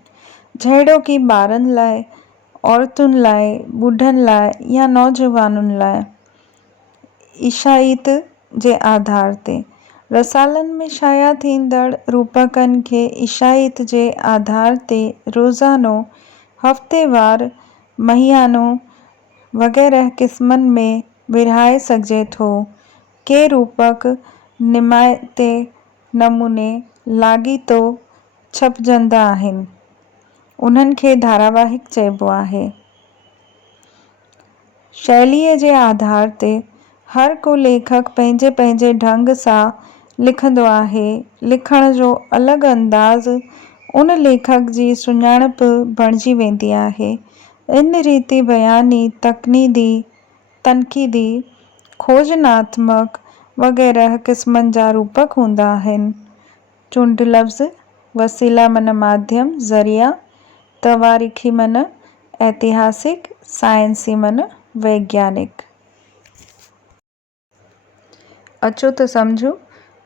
जहिड़ो कि ॿारनि लाइ, औरतुनि लाइ, ॿुढनि लाइ या नौजवाननि लाइ। इशाइत जे आधार ते रसालनि में शाया थींदड़ रूपकनि खे इशाइत जे आधार ते रोज़ानो, हफ़्तेवार, महियानो वग़ैरह क़िस्मनि में विरहाए सघिजे थो। के रूपक निमाइते नमूने लाॻीतो छपजंदा आहिनि, उन्हनि खे धारावाहिक चइबो आहे। शैलीअ जे आधार ते हर को लेखक पंहिंजे पंहिंजे ढंग सां लिखंदो आहे। लिखण जो अलॻि अंदाज़ उन लेखक जी सुञाणप बणिजी वेंदी आहे। इन रीति बयानी, तनक़ीदी, खोजनात्मक वग़ैरह क़िस्मनि जा रूपक हूंदा आहिनि। चूंड लफ़्ज़, वसीला मन माध्यम, ज़रिया, तवारीख़ी मन ऐतिहासिक, साइंसी मन वैज्ञानिक। अचो त सम्झूं,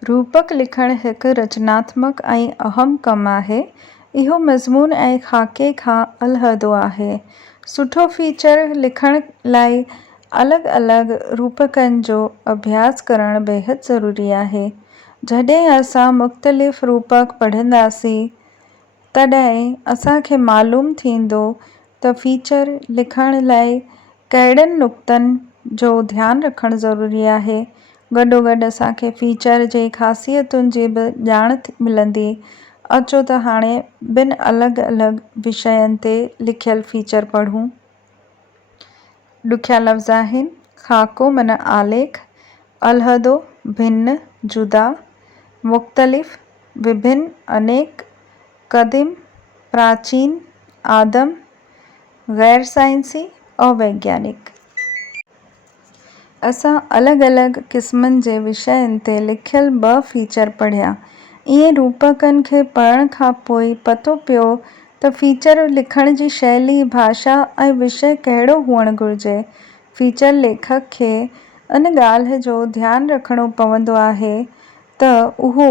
रूपक लिखणु हिकु रचनात्मक ऐं अहम कमु आहे। इहो मज़मून ऐं ख़ाके खां अलहदो आहे। सुठो फ़ीचर लिखण लाइ अलॻि अलॻि रूपकनि जो अभ्यास करणु बेहदि ज़रूरी आहे। जॾहिं असां मुख़्तलिफ़ रूपक पढ़ंदासीं, तॾहिं असांखे मालूम थींदो त फ़ीचर लिखण लाइ कहिड़नि नुक़्तनि जो ध्यानु रखणु ज़रूरी आहे। गॾोगॾु असांखे फ़ीचर जे ख़ासियतुनि जी बि ॼाण मिलंदी। अचो त हाणे ॿिनि अलॻि अलॻि विषयनि ते लिखियल फ़ीचर पढ़ूं। ॾुखिया लफ़्ज़ आहिनि: ख़ाको मन आलेख, अलहदो, भिन्न, जुदा, मुख़्तलिफ़, विभिन्न, अनेक, क़दीम, प्राचीन, आदम, ग़ैर साइंसी, अवैज्ञानिक। असां अलॻि अलॻि क़िस्मनि जे विषयनि ते लिखियल 2 फ़ीचर पढ़िया। इएं रूपकनि खे पढ़ण खां पोइ पतो पियो त फ़ीचर लिखण जी शैली, भाषा ऐं विषय कहिड़ो हुअणु घुरिजे। फ़ीचर लेखक खे इन ॻाल्हि जो ध्यानु रखणो पवंदो आहे त उहो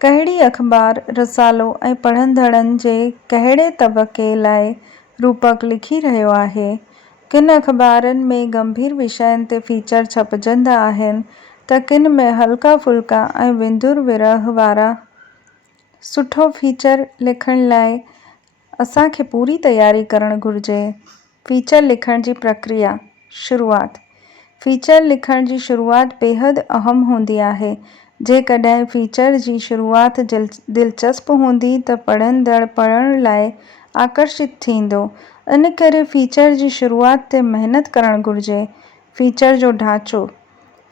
कहिड़ी अख़बार, रसालो ऐं पढ़ंदड़नि जे कहिड़े तबक़े लाइ रूपक लिखी रहियो आहे। किन अख़बारनि में गंभीर विषयनि ते फ़ीचर छपजंदा आहिनि त किन में हल्का फुल्का ऐं विंदुर विरह वारा। सुठो फ़ीचर लिखण लाइ असांखे पूरी तयारी करणु घुरिजे। फ़ीचर लिखण जी प्रक्रिया। शुरूआति। फ़ीचर लिखण जी शुरूआति बेहदि अहम हूंदी आहे। जेकॾहिं फ़ीचर जी शुरूआति दिलचस्प हूंदी त पढ़ंदड़ पढ़ण लाइ आकर्षित थींदो। इन करे फ़ीचर जी शुरूआति ते महिनत करणु घुरिजे। फ़ीचर जो ढांचो।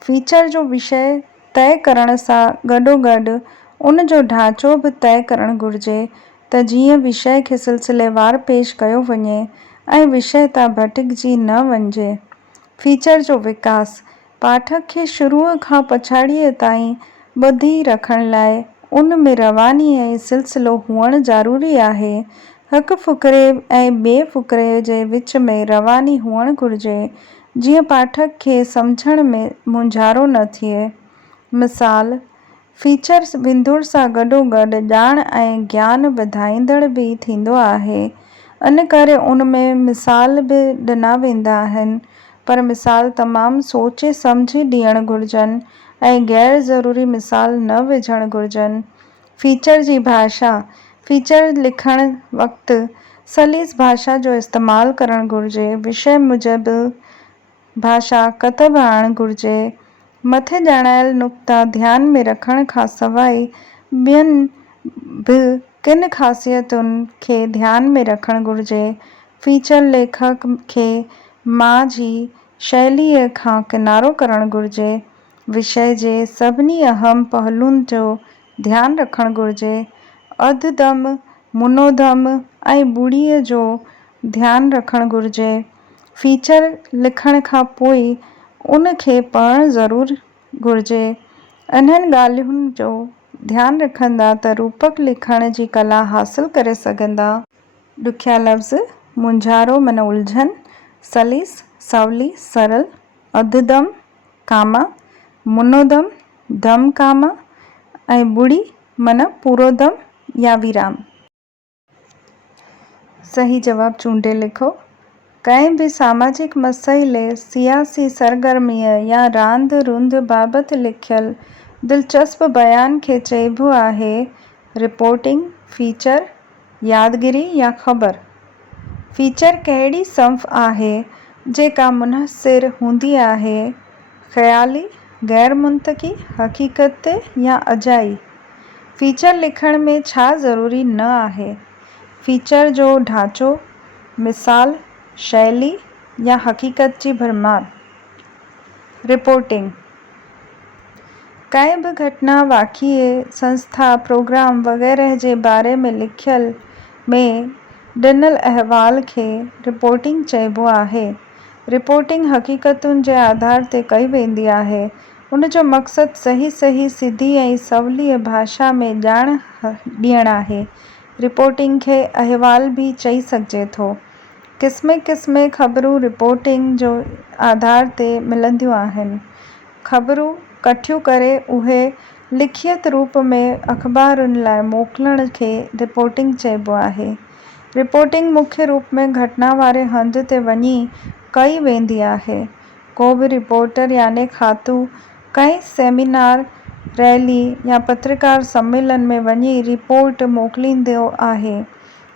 फ़ीचर जो विषय तइ करण सां गॾोगॾु उन जो ढांचो बि तइ करणु घुरिजे त जीअं विषय खे सिलसिलेवार पेशि कयो वञे ऐं विषय तां भटिकिजी न वञिजे। फ़ीचर जो विकास। पाठक खे शुरूअ खां पछाड़ीअ ताईं ॿुधी रखण लाइ उन में रवानी ऐं सिलसिलो हुअणु ज़रूरी आहे। हिकु फ़ुक़रे ऐं ॿिए फ़ुक़रे जे विच में रवानी हुअणु घुरिजे, जीअं पाठक खे समुझण में मुंझारो न थिए। मिसाल, फ़ीचर विंदुर सां गॾोगॾु ॼाण ऐं ज्ञान वधाईंदड़ बि थींदो आहे। इन करे उन में मिसाल बि ॾिना वेंदा आहिनि, पर मिसाल तमामु सोचे समुझी ॾियणु घुरिजनि ऐं ग़ैर ज़रूरी मिसाल न विझणु घुरिजनि। फ़ीचर जी भाषा। फ़ीचर लिखण वक़्तु सलीस भाषा जो इस्तेमालु करणु घुरिजे। विषय मूजिबि भाषा कतबि आणणु घुरिजे। मथे ॼाणायल नुक़्ता ध्यान में रखण खां सवाइ ॿियनि बि किन ख़ासियतुनि खे ध्यान में रखणु घुरिजे। फ़ीचर लेखक खे मां जी शैलीअ खां किनारो करणु घुरिजे। विषय जे सभिनी अहम पहलुनि जो ध्यानु रखणु घुरिजे। अधु-दम, मुनो-दम ऐं ॿुड़ीअ जो ध्यानु रखणु घुरिजे। फ़ीचर लिखण खां पोइ उन खे पढ़णु ज़रूरु घुरिजे। इन्हनि ॻाल्हियुनि जो ध्यानु रखंदा त रूपक लिखण जी कला हासिलु करे सघंदा। ॾुखिया लफ़्ज़। मुंझारो मन उलझन, सलीस, सवली, सरल। अधु-दम, कामा, मुनो-दम, दम काम ऐं ॿुड़ी माना पूरो दम या विराम। सही जवाब चूंडे लिखो। कंहिं बि सामाजिक मसइले, सियासी सरगर्मीअ या रांदि रुंद बाबति लिखियल दिलचस्प बयान खे चइबो आहे रिपोर्टिंग, फीचर, यादगिरी या ख़बर। फीचर कहिड़ी संफ़ आहे जेका मुनहसिर हूंदी आहे, ख़याली, गैर मुंतक़ी, हक़ीक़त या अजाई। फीचर लिखण में छा ज़रूरी न आहे? फीचर जो ढांचो, मिसाल, शैली या हक़ीक़त जी भरमार। रिपोर्टिंग कंहिं बि घटना, वाक़िए, संस्था, प्रोग्राम वग़ैरह जे बारे में लिखियल में ॾिनल अहवाल खे रिपोर्टिंग चइबो आहे। रिपोर्टिंग हक़ीक़तुनि जे आधार ते कई वेंदी आहे। उन जो मक़सदु सही सिधी ऐं सवली भाषा में ॼाण ॾियणु आहे। रिपोर्टिंग खे अहवाल भी चई सघिजे थो। क़िस्मे ख़बरूं रिपोर्टिंग जो आधार ते मिलंदियूं आहिनि। ख़बरूं कठियूं करे उहे लिखियत रूप में अख़बारुनि लाइ मोकिलण खे रिपोर्टिंग चइबो आहे। रिपोर्टिंग मुख्य रूप में घटना वारे हंधि ते वञी कई वेंदी आहे। को बि रिपोर्टर याने ख़ातू कंहिं सेमिनार, रैली या पत्रकार सम्मेलन में वञी रिपोर्ट मोकिलींदो आहे।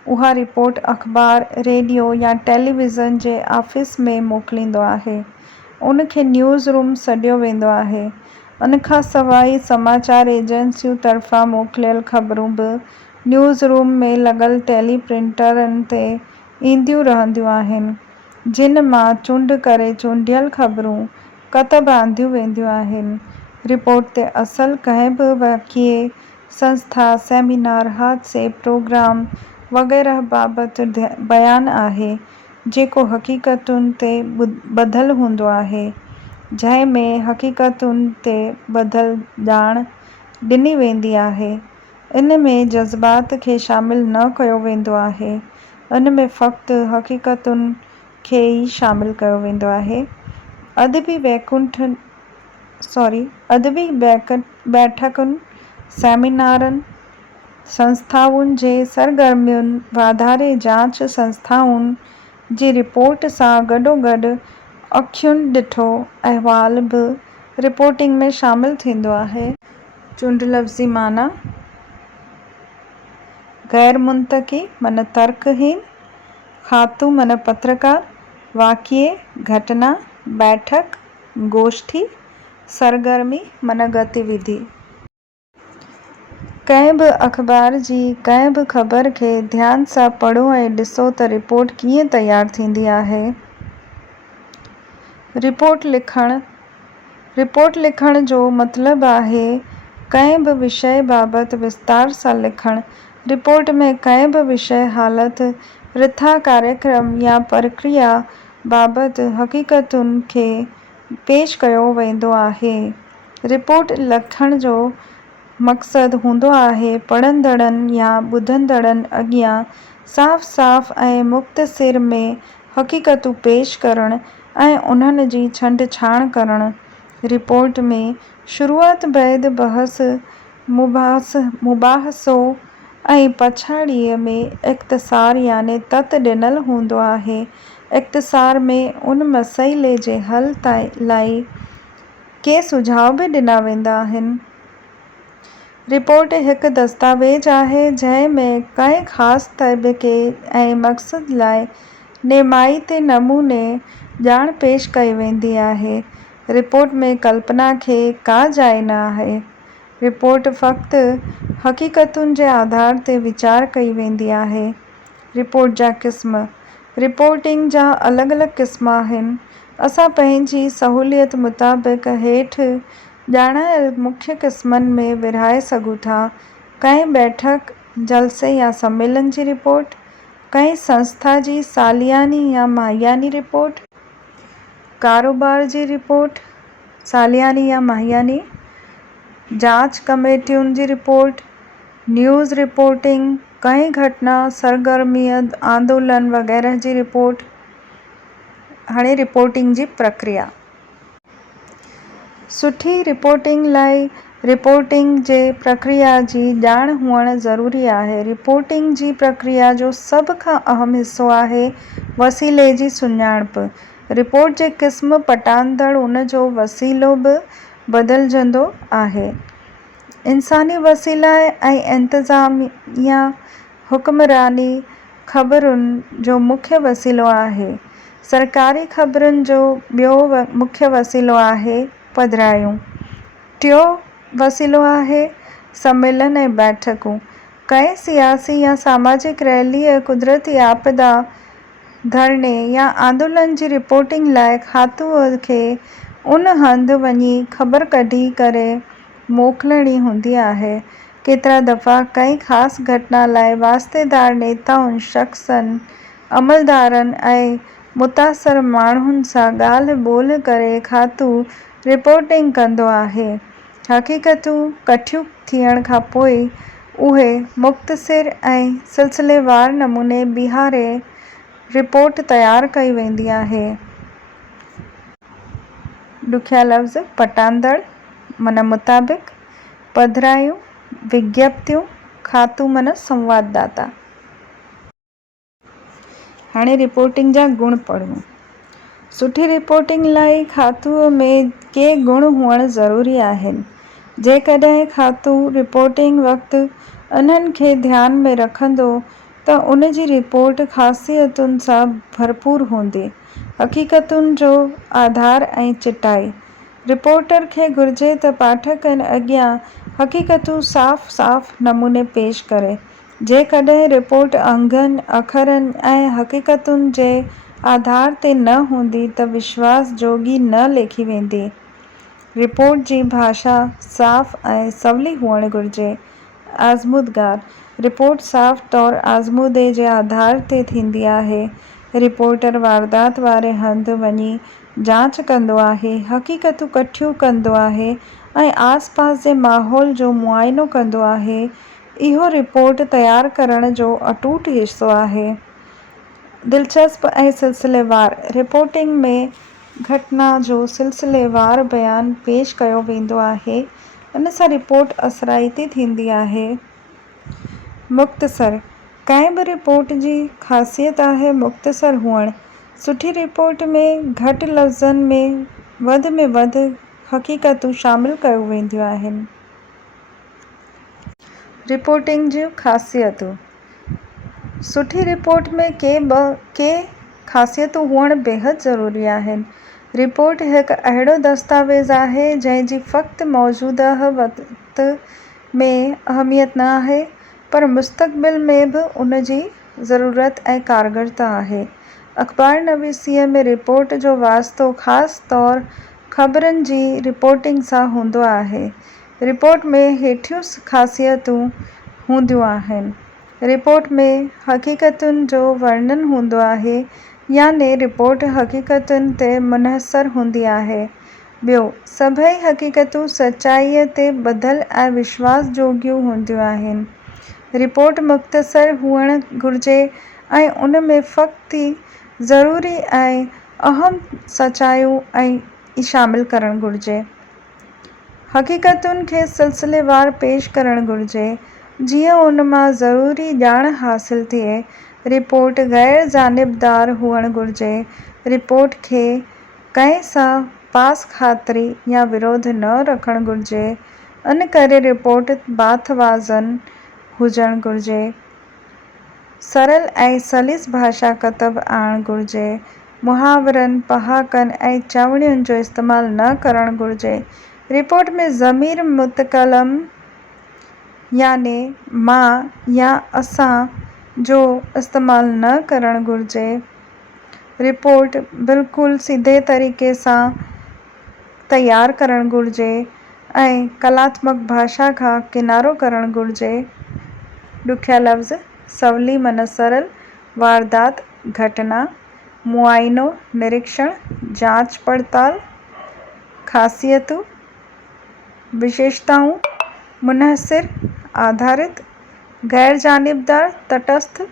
उहा रिपोर्ट अख़बार, रेडियो या टेलीविज़न जे ऑफ़िस में मोकिलींदो आहे। उन खे न्यूज़ रूम सॾियो वेंदो आहे। इन खां सवाइ समाचार एजेंसियूं तरफ़ां मोकिलियल ख़बरूं बि न्यूज़ रूम में लॻल टेलीप्रिंटरनि ते ईंदियूं रहंदियूं आहिनि, जिन मां चूंड करे चूंडियल ख़बरूं कतब आंदियूं वेंदियूं आहिनि। रिपोर्ट ते असुलु कंहिं बि वाक़िए, संस्था, सेमिनार, हादसे, प्रोग्राम वग़ैरह बाबति बयानु आहे जेको हक़ीक़तुनि ते ॿधलु हूंदो आहे, जंहिं में हक़ीक़तुनि ते ॿधल ॼाण ॾिनी वेंदी आहे। इन में जज़्बात खे शामिल न कयो वेंदो आहे। इन में फ़क़्ति हक़ीक़तुनि खे ई शामिल कयो वेंदो आहे। अदबी बैठकुनि, सेमिनारनि, संस्थाउनि जे सरगर्मियुनि, वाधारे जांच संस्थाउनि जी रिपोर्ट सां गॾोगॾु अखियुनि ॾिठो अहवाल बि रिपोर्टिंग में शामिल थींदो आहे। चूंड लफ़्ज़ी माना गैर मुंतक़ी माना तर्कहीन, ख़ातू माना पत्रकार, वाक़िए, घटना, बैठक, गोष्ठी, सरगर्मी माना गतिविधि। कंहिं बि अख़बार जी कंहिं बि ख़बर खे ध्यान सां पढ़ो ऐं ॾिसो त रिपोर्ट कीअं तयारु थींदी आहे। रिपोर्ट लिखण जो मतिलबु आहे कंहिं बि विषय बाबति विस्तार सां लिखणु। रिपोर्ट में कंहिं बि विषय, हालत, रिथा, कार्यक्रम या प्रक्रिया बाबति हक़ीक़तुनि खे पेश कयो वेंदो आहे। रिपोर्ट लिखण जो मक़सदु हूंदो आहे पढ़ंदड़नि या ॿुधंदड़नि अॻियां साफ़ ऐं मुख़्तसिर में हक़ीक़तूं पेश करणु ऐं उन्हनि जी छंड छाण करणु। रिपोर्ट में शुरूआति बैदि बहस, मुबाहसो ऐं पछाड़ीअ में इख़्तिसार याने तत ॾिनल हूंदो आहे। इख़्तिसार में उन मसइले जे हल लाइ के सुझाव बि ॾिना वेंदा आहिनि। रिपोर्ट हिकु दस्तावेज़ आहे जंहिं में कंहिं ख़ासि तबक़े ऐं मक़सद लाइ नेमाइते नमूने ॼाण पेश कई वेंदी आहे। रिपोर्ट में कल्पना खे का जाइ न आहे। रिपोर्ट फ़क़्ति हक़ीक़तुनि जे आधार ते वीचार कई वेंदी आहे। रिपोर्ट जा क़िस्म। रिपोर्टिंग जा अलॻि क़िस्म आहिनि। असां पंहिंजी सहूलियत मुताबिक़ हेठि ॼाणायल मुख्य क़िस्मनि में विरहाए सघूं था। कंहिं बैठक, जलसे या सम्मेलन जी रिपोर्ट, कंहिं संस्था जी सालियानी या माहियानी रिपोर्ट, कारोबार जी रिपोर्ट, सालियानी या माहियानी, जांच कमेटियुनि जी रिपोर्ट, न्यूज़ रिपोर्टिंग, कंहिं घटना, सरगर्मी, आंदोलन वग़ैरह जी रिपोर्ट। हाणे रिपोर्टिंग जी प्रक्रिया। सुठी रिपोर्टिंग लाइ रिपोर्टिंग जे प्रक्रिया जी ॼाण हुअणु ज़रूरी आहे। रिपोर्टिंग जी प्रक्रिया जो सभ खां अहम हिसो आहे वसीले जी सुञाणप। रिपोर्ट जे क़िस्म पटांदड़ उन जो वसीलो बि बदिलजंदो आहे। इंसानी वसीला ऐं इंतिज़ामिया हुक्मरानी ख़बरुनि जो मुख्य वसीलो आहे। सरकारी ख़बरुनि जो ॿियो मुख्य वसीलो आहे पधिरायूं। टियों वसीलो आहे सम्मेलन ऐं बैठकूं। कंहिं सियासी या सामाजिक रैली ऐं कुदरती आपदा, धरणे या आंदोलन जी रिपोर्टिंग लाइ खातूअ खे उन हंधि वञी ख़बर कढी करे मोकिलणी हूंदी आहे। केतिरा दफ़ा कंहिं ख़ासि घटना लाइ वास्तेदार नेताउनि, शख़्सनि, अमलदारनि ऐं मुतासिर माण्हुनि सां ॻाल्हि ॿोल्हि करे खातू रिपोर्टिंग कंदो आहे। हक़ीक़तूं कठियूं थियण खां पोइ उहे मुख़्तसिर ऐं सिलसिलेवार नमूने बीहारे रिपोर्ट तयारु कई वेंदी आहे। ॾुखिया लफ़्ज़ पटांदड़ मन मुताबिक़, पधिरायूं विज्ञप्तियूं, खातू मन संवाददाता। हाणे रिपोर्टिंग जा गुण पढ़ूं। सुठी रिपोर्टिंग लाइ खातूअ में के गुण हुअणु ज़रूरी आहिनि। जेकॾहिं खातू रिपोर्टिंग वक़्तु इन्हनि खे ध्यान में रखंदो त उन जी रिपोर्ट ख़ासियतुनि सां भरपूर हूंदी। हक़ीक़तुनि जो आधार ऐं चिटाई। रिपोर्टर खे घुरिजे त पाठकनि अॻियां हक़ीक़तूं साफ़ साफ़ नमूने पेश करे। जेकॾहिं रिपोर्ट अंगनि, अखरनि ऐं हक़ीक़तुनि जे आधार ते न हूंदी त विश्वास जोगी न लेखी वेंदी। रिपोर्ट जी भाषा साफ़ ऐं सवली हुअणु घुरिजे। आज़मूदगार। रिपोर्ट साफ़ तौरु आज़मूदे जे आधार ते थींदी आहे। रिपोर्टर वारदात वारे हंधि वञी जांच कंदो आहे, हक़ीक़तूं कठियूं कंदो आहे ऐं आस-पास जे माहौल जो मुआइनो कंदो आहे। इहो रिपोर्ट तयारु करण जो अटूट हिस्सो आहे। दिलचस्प ऐं सिलसिलेवार। रिपोर्टिंग में घटना जो सिलसिलेवार बयानु पेश कयो वेंदो आहे। इन सां रिपोर्ट असराइती थींदी आहे। मुख़्तसर। कंहिं बि रिपोर्ट जी ख़ासियत आहे मुख़्तसर हुअणु। सुठी रिपोर्ट में घटि लफ़्ज़नि में वधि हक़ीक़तूं शामिलु कयूं वेंदियूं आहिनि। रिपोर्टिंग जूं ख़ासियतूं। सुठी रिपोर्ट में के ख़ासियतूं हुअणु बेहदि ज़रूरी आहिनि। रिपोर्ट हिकु अहिड़ो दस्तावेज़ आहे जंहिं जी फ़क़्ति मौजूदह वक़्त में अहमियत न आहे, पर मुस्तक़बिल में बि उन जी ज़रूरत ऐं कारगरता आहे। अख़बारनवीसीअ में रिपोर्ट जो वास्तो ख़ासि तौरु ख़बरुनि जी रिपोर्टिंग सां हूंदो आहे। रिपोर्ट में हेठियूं ख़ासियतूं हूंदियूं आहिनि। रिपोर्ट में हक़ीक़तुनि जो वर्णन हूंदो आहे, याने रिपोर्ट हक़ीक़तुनि ते मुनहसर हूंदी आहे। ॿियो, सभई हक़ीक़तूं सचाईअ ते ॿधल ऐं विश्वास जोॻियूं हूंदियूं आहिनि। रिपोर्ट मुख़्तसर हुअणु घुरिजे ऐं उन में फ़क़्ति ज़रूरी ऐं अहम सचायूं ऐं शामिलु करणु घुरिजे। हक़ीक़तुनि खे सिलसिलेवार पेश करणु घुरिजे, जीअं उन मां ज़रूरी ॼाण हासिलु थिए। रिपोर्ट ग़ैर जानिबदार हुअणु घुरिजे। रिपोर्ट खे कंहिं सां पासख़ातिरी या विरोध न रखणु घुरिजे। इन करे रिपोर्ट बातवाज़न हुजणु घुरिजे। सरल ऐं सलीस भाषा कतब आणणु घुरिजे। मुहावरनि, पहाकनि ऐं चवणियुनि जो इस्तेमालु न करणु घुरिजे। रिपोर्ट में ज़मीर मुतकलम याने मां या असां जो इस्तेमालु न करणु घुरिजे। रिपोर्ट बिल्कुलु सीधे तरीक़े सां तयारु करणु घुरिजे ऐं कलात्मक भाषा खां किनारो करणु घुरिजे। ॾुखिया लफ़्ज़। सवली मन सरल। वारदात, घटना, मुआइनो, निरीक्षण, जांच पड़ताल। ख़ासियतूं, विशेषताऊं, मुनहसिर, आधारित, ग़ैर जानिबदार, तटस्थ,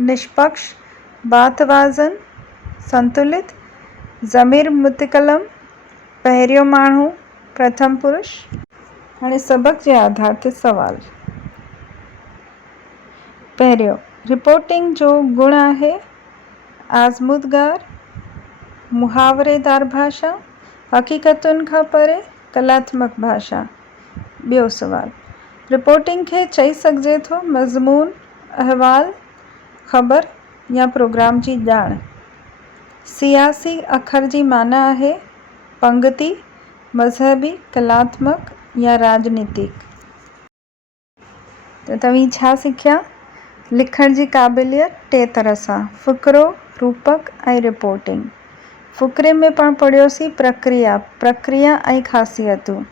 निष्पक्ष, बातवाज़न, संतुलित, ज़मीर मुतकलम, पहिरियों माण्हू, प्रथम पुरुष। हाणे सबक जे आधार ते सवाल। पहिरियों, रिपोर्टिंग जो गुण आहे आज़मूदगार, मुहावरेदार भाषा, हक़ीक़तुनि खां परे, कलात्मक भाषा। ॿियो सवाल, रिपोर्टिंग खे चई सघिजे थो मज़मून, अहवाल, ख़बर या प्रोग्राम जी ॼाण। सियासी अखर जी माना आहे पंगिती, मज़हबी, कलात्मक या राजनीतिक। त तव्हीं छा सिखिया? लिखण जी क़ाबिलियत टे तरह सां: फ़ुक़रो, रूपक ऐं रिपोर्टिंग। फ़ुक़रे में पाण पढ़ियोसीं प्रक्रिया ऐं ख़ासियतूं।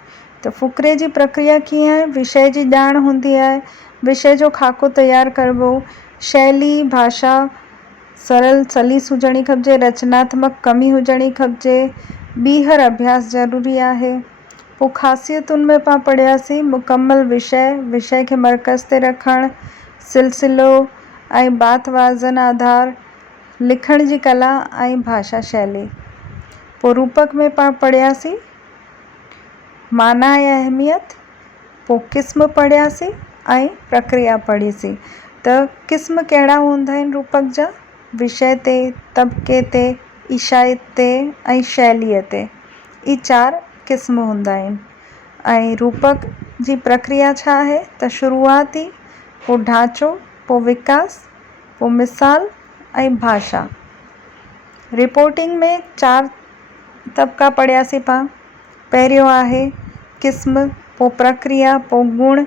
त फ़ुक़रे जी प्रक्रिया कीअं आहे? विषय जी ॼाण हूंदी आहे, विषय जो ख़ाको तयारु करिबो, शैली भाषा सरल सलीस हुजणी खपिजे, रचनात्मक कमी हुजणी खपिजे, ॿीहर अभ्यास ज़रूरी आहे। पोइ ख़ासियतुनि में पाण पढ़ियासीं मुकमल विषय खे मर्कज़ ते रखणु, सिलसिलो ऐं बात वाज़न आधार, लिखण जी कला ऐं भाषा शैली। पोइ रूपक में पाण पढ़ियासीं माना ऐं अहमियत, पोइ क़िस्म पढ़ियासीं ऐं प्रक्रिया पढ़ीसीं। त क़िस्म कहिड़ा हूंदा आहिनि रूपक जा? विषय ते, तबिके ते, इशाए ते ऐं शैलीअ ते। ई 4 क़िस्म हूंदा आहिनि। ऐं रूपक जी प्रक्रिया छा आहे? त शुरूआती, पोइ ढांचो, पोइ विकास, पोइ मिसाल ऐं भाषा। रिपोर्टिंग में 4 तबिका पढ़ियासीं पाण। पहिरियों आहे क़िस्म, पोइ प्रक्रिया, पोइ गुण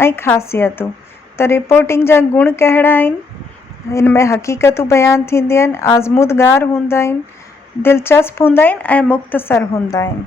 ऐं ख़ासियतूं। त रिपोर्टिंग जा गुण कहिड़ा आहिनि? हिन में हक़ीक़तूं बयानु थींदियूं आहिनि, आज़मूदगार हूंदा आहिनि, दिलचस्प हूंदा आहिनि ऐं मुख़्तसर हूंदा आहिनि।